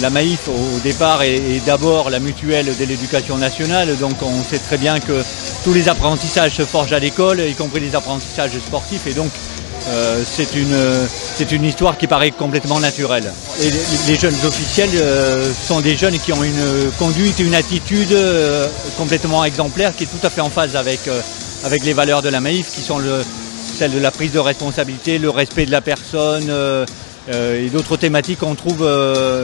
La Maïf au départ est d'abord la mutuelle de l'éducation nationale, donc on sait très bien que tous les apprentissages se forgent à l'école, y compris les apprentissages sportifs, et donc c'est une histoire qui paraît complètement naturelle. Et les jeunes officiels sont des jeunes qui ont une conduite, une attitude complètement exemplaire, qui est tout à fait en phase avec les valeurs de la Maïf, qui sont celle de la prise de responsabilité, le respect de la personne, et d'autres thématiques qu'on trouve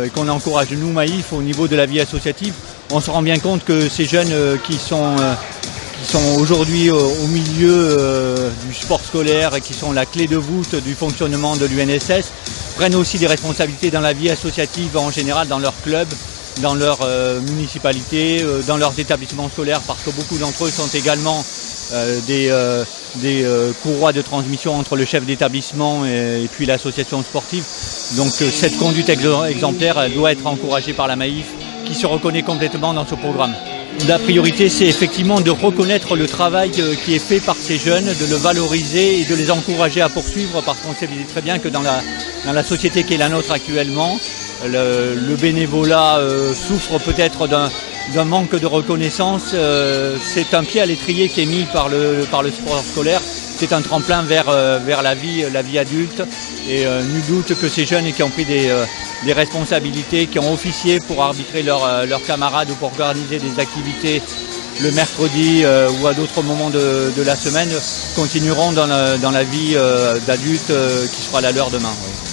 et qu'on encourage nous Maïf au niveau de la vie associative. On se rend bien compte que ces jeunes qui sont aujourd'hui au milieu du sport scolaire et qui sont la clé de voûte du fonctionnement de l'UNSS prennent aussi des responsabilités dans la vie associative en général, dans leur club, dans leur municipalité, dans leurs établissements scolaires, parce que beaucoup d'entre eux sont également des courroies de transmission entre le chef d'établissement et puis l'association sportive. Donc cette conduite exemplaire elle doit être encouragée par la Maïf, qui se reconnaît complètement dans ce programme. La priorité, c'est effectivement de reconnaître le travail qui est fait par ces jeunes, de le valoriser et de les encourager à poursuivre, parce qu'on sait très bien que dans la société qui est la nôtre actuellement, le bénévolat souffre peut-être d'un manque de reconnaissance. C'est un pied à l'étrier qui est mis par le sport scolaire. C'est un tremplin vers la vie adulte, et nul doute que ces jeunes qui ont pris des responsabilités, qui ont officié pour arbitrer leurs camarades ou pour organiser des activités le mercredi ou à d'autres moments de la semaine, continueront dans la vie d'adulte qui sera la leur demain. Oui.